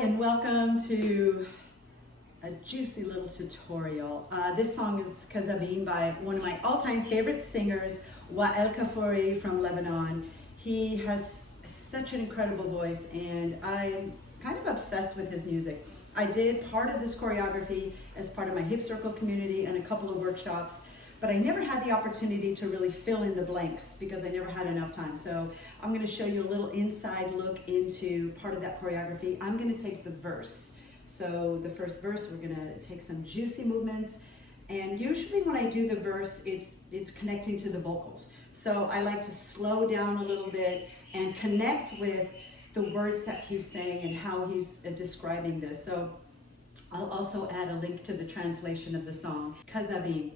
and welcome to a juicy little tutorial. This song is Kazabeen by one of my all-time favorite singers, Weal Kafory from Lebanon. He has such an incredible voice and I'm kind of obsessed with his music. I did part of this choreography as part of my hip circle community and a couple of workshops, but I never had the opportunity to really fill in the blanks because I never had enough time. So I'm going to show you a little inside look into part of that choreography. I'm going to take the verse. So the first verse, we're going to take some juicy movements. And usually when I do the verse, it's connecting to the vocals. So I like to slow down a little bit and connect with the words that he's saying and how he's describing this. So I'll also add a link to the translation of the song. Kazabeen.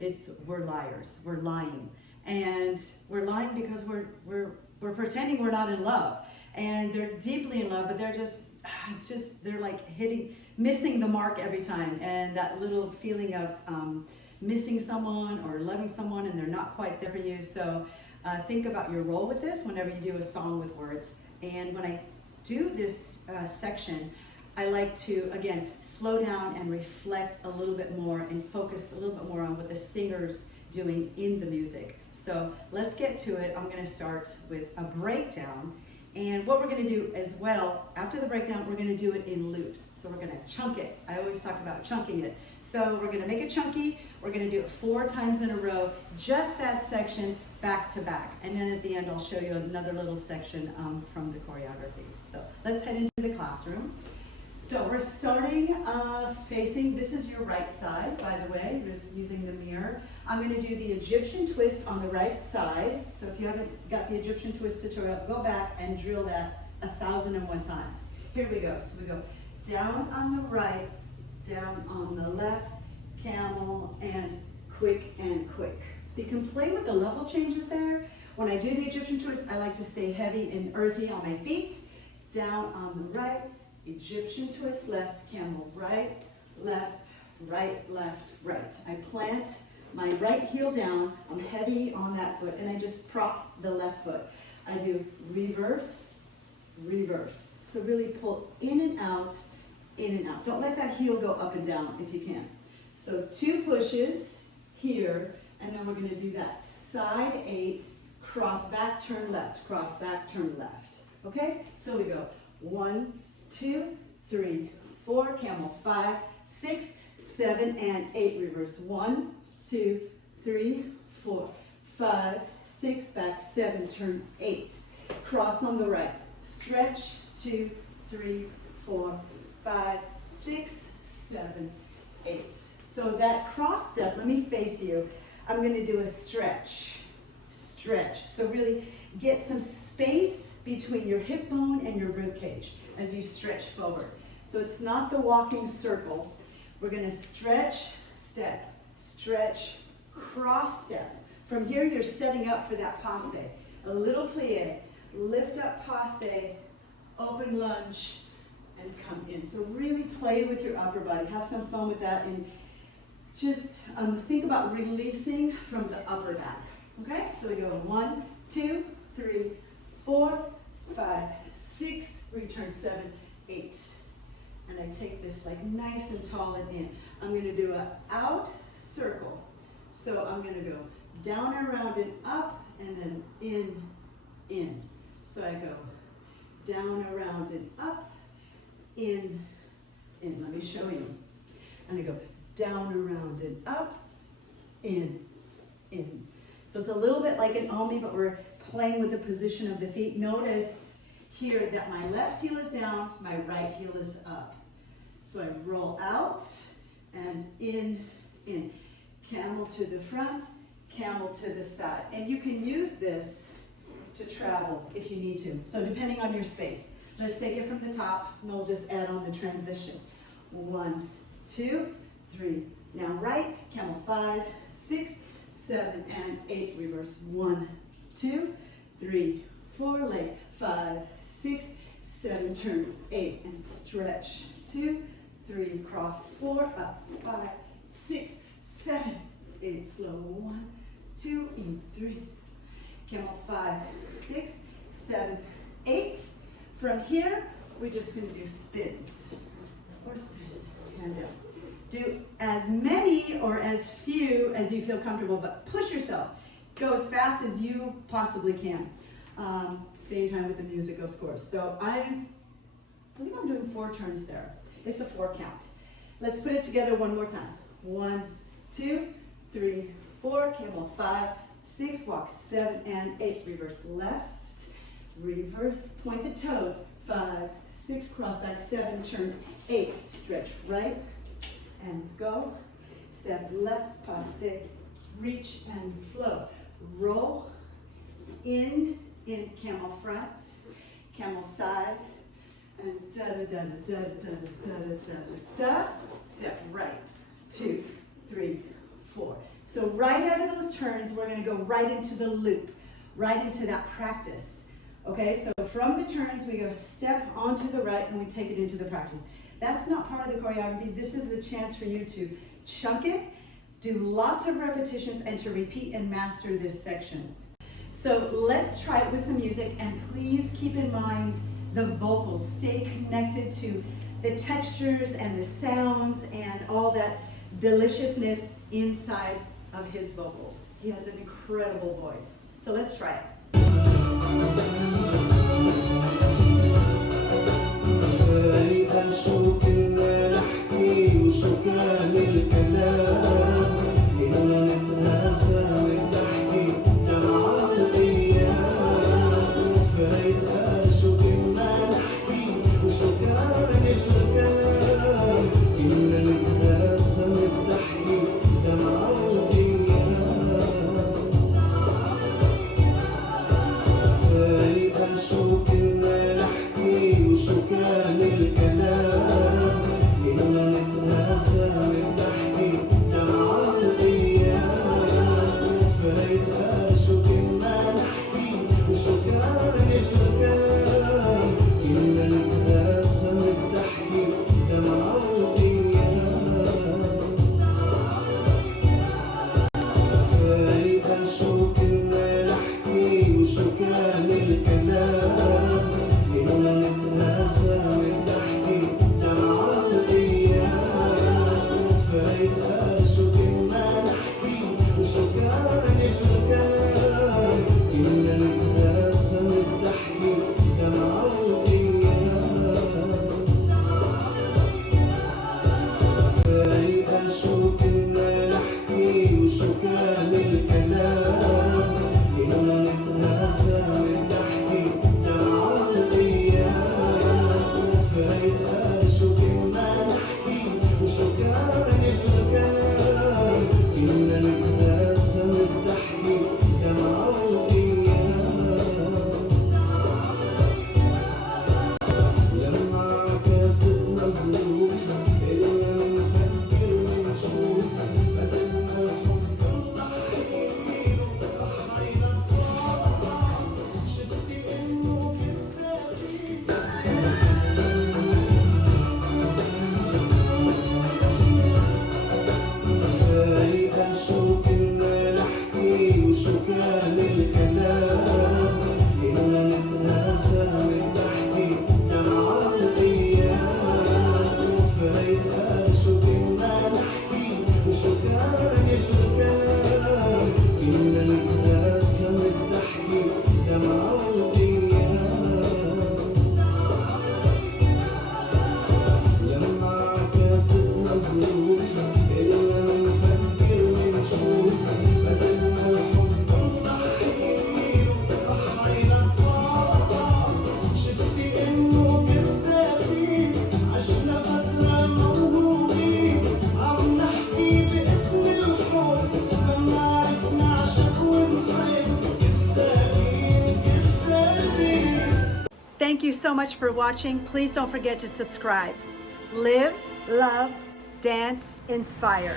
It's we're liars, we're lying. And we're lying because we're pretending we're not in love. And they're deeply in love, but they're like missing the mark every time. And that little feeling of missing someone or loving someone and they're not quite there for you. So think about your role with this whenever you do a song with words. And when I do this section, I like to, again, slow down and reflect a little bit more and focus a little bit more on what the singer's doing in the music. So let's get to it. I'm going to start with a breakdown. And what we're going to do as well, after the breakdown, we're going to do it in loops. So we're going to chunk it. I always talk about chunking it. So we're going to make it chunky. We're going to do it 4 times in a row, just that section back to back. And then at the end, I'll show you another little section from the choreography. So let's head into the classroom. So we're starting facing, this is your right side, by the way, just using the mirror. I'm going to do the Egyptian twist on the right side. So if you haven't got the Egyptian twist tutorial, go back and drill that 1,001 times. Here we go. So we go down on the right, down on the left, camel, and quick and quick. So you can play with the level changes there. When I do the Egyptian twist, I like to stay heavy and earthy on my feet. Down on the right, Egyptian twist, left, camel, right, left, right, left, right. I plant my right heel down, I'm heavy on that foot, and I just prop the left foot. I do reverse, reverse. So really pull in and out, in and out. Don't let that heel go up and down if you can. So 2 pushes here, and then we're going to do that side 8, cross back, turn left, cross back, turn left. Okay? So we go 1, 2, 3, 4, camel, 5, 6, 7, and 8, reverse. 1, 2, 3, 4, 5, 6, back, 7, turn 8. Cross on the right. Stretch, 2, 3, 4, 5, 6, 7, 8. So that cross step, let me face you. I'm going to do a stretch, stretch. So really get some space between your hip bone and your rib cage as you stretch forward. So it's not the walking circle. We're going to stretch, step, stretch, cross step. From here, you're setting up for that passe. A little plie, lift up passe, open lunge, and come in. So really play with your upper body. Have some fun with that and just think about releasing from the upper back. Okay? So we go 1, 2, 3, 4, 5, 6, return 7, 8. And I take this like nice and tall and in. I'm going to do an out circle. So I'm going to go down and around and up and then in. So I go down, around and up, in. Let me show you. And I go down, around and up, in. So it's a little bit like an omi, but we're playing with the position of the feet. Notice here that my left heel is down, my right heel is up. So I roll out and in. Camel to the front, camel to the side. And you can use this to travel if you need to. So depending on your space. Let's take it from the top and we'll just add on the transition. 1, 2, 3. Now right, camel 5, 6, 7, and 8. Reverse 1, 2, 3, 4. Leg 5, 6, 7. Turn 8 and stretch. 2, 3. Cross 4. Up 5, 6, 7, 8. Slow 1, 2, in 3. Camel 5, 6, 7, 8. From here, we're just going to do spins. Or spin, hand down. Do as many or as few as you feel comfortable, but push yourself. Go as fast as you possibly can. Stay in time with the music, of course. So I believe I'm doing 4 turns there. It's a 4 count. Let's put it together one more time. 1, 2, 3, 4, camel, 5, 6, walk, 7 and 8. Reverse left, reverse, point the toes. 5, 6, cross back, 7, turn, 8, stretch right and go. Step left, passe, reach and flow. Roll in camel front, camel side, and da da da da da da da da da. Step right, 2, 3, 4. So right out of those turns, we're going to go right into the loop, right into that practice. Okay, so from the turns, we go step onto the right and we take it into the practice. That's not part of the choreography. This is the chance for you to chunk it, do lots of repetitions, and to repeat and master this section. So let's try it with some music, and please keep in mind the vocals. Stay connected to the textures and the sounds and all that deliciousness inside of his vocals. He has an incredible voice. So let's try it. شو كنا نحكي وشو كان الكلام إننا نتناسى ونحكي دمع الأيام فايقة شو كنا نحكي وشو كان الكلام إننا نتناسى ونحكي دمع الأيام فايقة شو كنا نحكي وشو كان الكلام Thank you so much for watching. Please don't forget to subscribe. Live, love, dance, inspire.